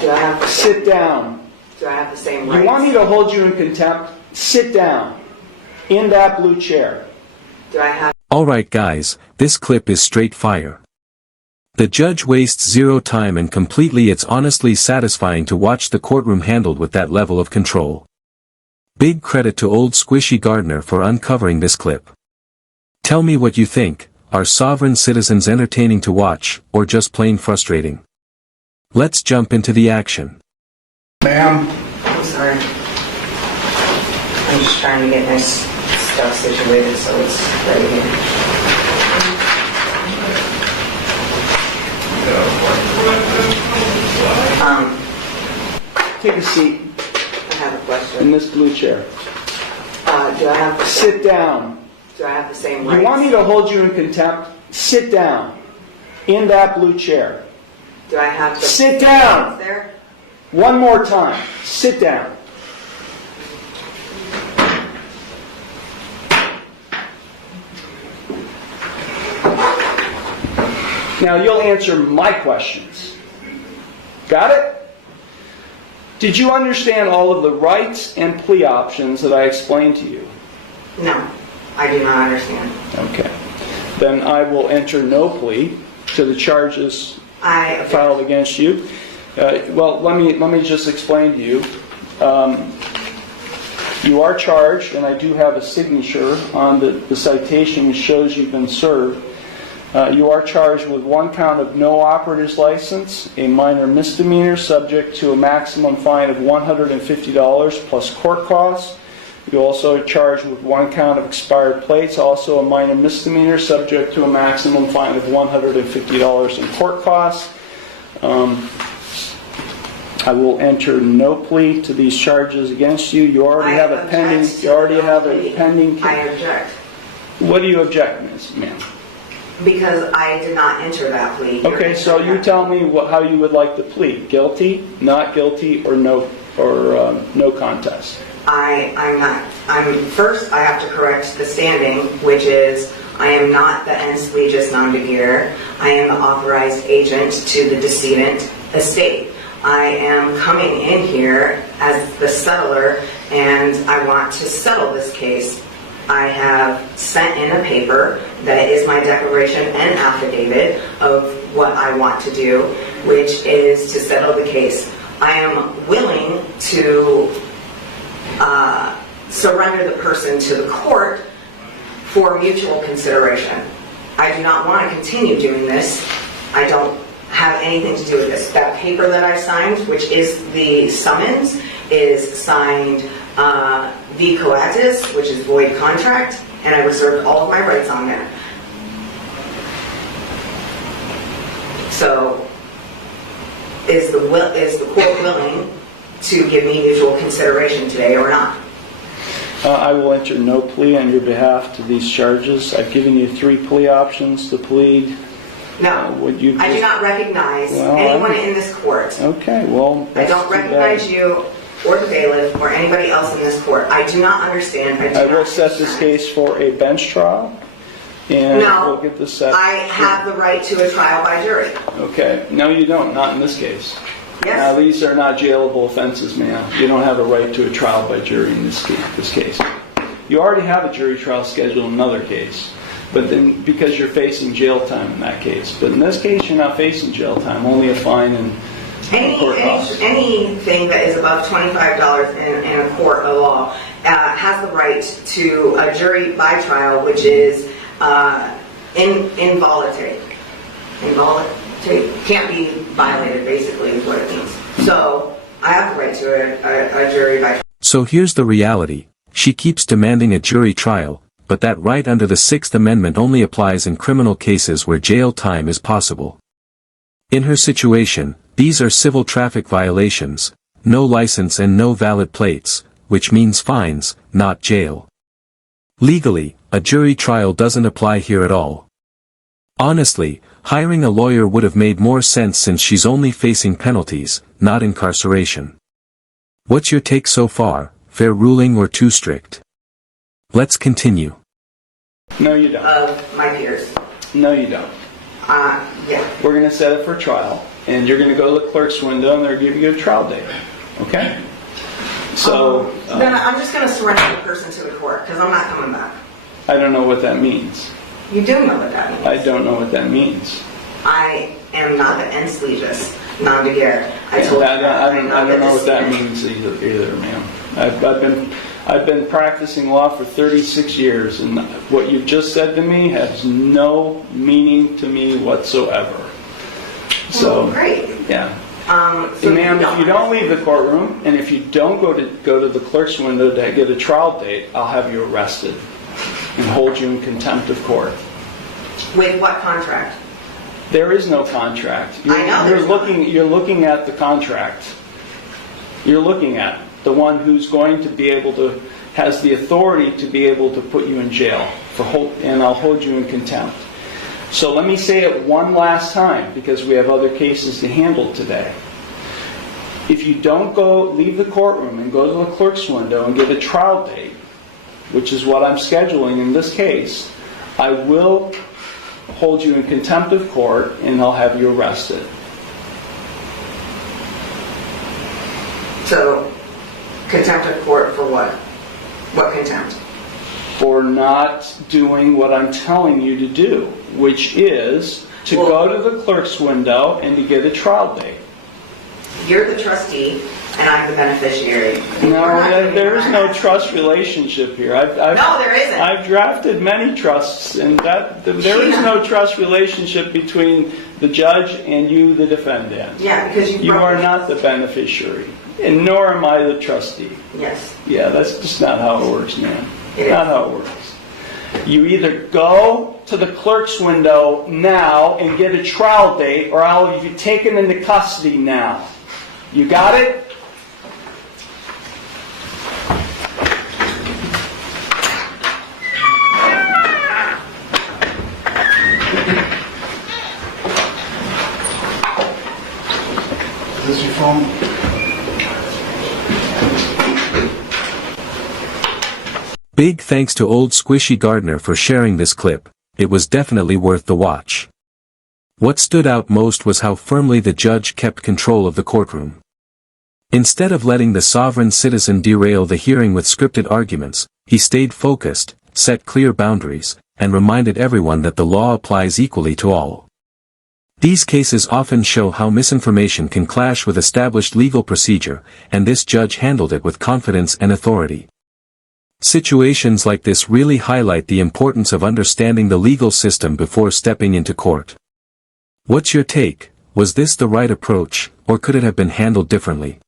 Do I have Sit down. Do I have the same rights? You want me to hold you in contempt? Sit down. In that blue chair. Do I have... Alright guys, this clip is straight fire. The judge wastes zero time and completely it's honestly satisfying to watch the courtroom handled with that level of control. Big credit to old Squishy Gardner for uncovering this clip. Tell me what you think, are sovereign citizens entertaining to watch, or just plain frustrating? Let's jump into the action. Ma'am. I'm sorry. I'm just trying to get my stuff situated so it's ready here. Take a seat I have a question. in this blue chair. Do I have... Sit down. Do I have the same rights? You want me to hold you in contempt? Sit down. In that blue chair. Do I have the... Sit down! There? One more time. Sit down. Now you'll answer my questions. Got it? Did you understand all of the rights and plea options that I explained to you? No, I do not understand. Okay. Then I will enter no plea to the charges filed against you. Well, let me just explain to you. You are charged, and I do have a signature on the citation which shows you've been served. You are charged with one count of no operator's license, a minor misdemeanor subject to a maximum fine of $150 plus court costs. You also are charged with one count of expired plates, also a minor misdemeanor subject to a maximum fine of $150 in court costs. I will enter no plea to these charges against you. You already have a pending. You already have a pending. I object. What do you object, ma'am? Because I did not enter that plea. Okay, so you tell me how you would like to plead: guilty, not guilty, or no contest. I'm not. First, I have to correct the standing, which is I am not the ens legis non begetter. I am the authorized agent to the decedent estate. I am coming in here as the settler, and I want to settle this case. I have sent in a paper that is my declaration and affidavit of what I want to do, which is to settle the case. I am willing to surrender the person to the court for mutual consideration. I do not want to continue doing this. I don't have anything to do with this. That paper that I signed, which is the summons, is signed v coatis, which is void contract, and I reserved all of my rights on there. So, is the court willing to give me mutual consideration today or not? I will enter no plea on your behalf to these charges. I've given you 3 plea options to plead. No, I do not recognize anyone in this court. Okay, well, I don't recognize you or the bailiff or anybody else in this court. I do not understand. I will set this case for a bench trial, and we'll get this set. I have the right to a trial by jury. Okay, no you don't, not in this case. Yes. Now these are not jailable offenses, ma'am. You don't have a right to a trial by jury in this case. You already have a jury trial scheduled in another case. But then, because you're facing jail time in that case. But in this case, you're not facing jail time, only a fine and court costs. Anything that is above $25 in a court of law has the right to a jury by trial, which is involuntary. Involuntary can't be violated, basically, is what it means. So, I have the right to a jury by trial. So here's the reality. She keeps demanding a jury trial, but that right under the 6th Amendment only applies in criminal cases where jail time is possible. In her situation, these are civil traffic violations, no license and no valid plates, which means fines, not jail. Legally, a jury trial doesn't apply here at all. Honestly, hiring a lawyer would have made more sense since she's only facing penalties, not incarceration. What's your take so far? Fair ruling or too strict? Let's continue. No, you don't. Of my peers. No, you don't. Yeah. We're going to set it for trial. and you're going to go to the clerk's window, and they're going to give you a trial date. Okay? So, Then I'm just going to surrender the person to the court because I'm not coming back. I don't know what that means. You do know what that means. I don't know what that means. I am not the ens legis non de guerre. I told you I don't know what that means either, ma'am. I've been practicing law for 36 years, and what you've just said to me has no meaning to me whatsoever. So, great. Yeah. So ma'am, if you don't leave the courtroom, and if you don't go to the clerk's window to get a trial date, I'll have you arrested and hold you in contempt of court. With what contract? There is no contract. I know You're looking at the contract. You're looking at the one who's going to be able to, has the authority to be able to put you in jail and I'll hold you in contempt. So let me say it one last time, because we have other cases to handle today. If you don't leave the courtroom and go to the clerk's window and get a trial date, which is what I'm scheduling in this case, I will hold you in contempt of court and I'll have you arrested. So, contempt of court for what? What contempt? For not doing what I'm telling you to do, which is to go to the clerk's window and to get a trial date. You're the trustee and I'm the beneficiary. No, there is no trust relationship here. No, there isn't. I've drafted many trusts, and there is no trust relationship between the judge and you, the defendant. Yeah, because you are not the beneficiary, and nor am I the trustee. Yes. Yeah, that's just not how it works, man. It Not is. how it works. You either go to the clerk's window now and get a trial date, or I'll have you taken into custody now. You got it? Is this your phone? Big thanks to old Squishy Gardner for sharing this clip. It was definitely worth the watch. What stood out most was how firmly the judge kept control of the courtroom. Instead of letting the sovereign citizen derail the hearing with scripted arguments, he stayed focused, set clear boundaries, and reminded everyone that the law applies equally to all. These cases often show how misinformation can clash with established legal procedure, and this judge handled it with confidence and authority. Situations like this really highlight the importance of understanding the legal system before stepping into court. What's your take? Was this the right approach, or could it have been handled differently?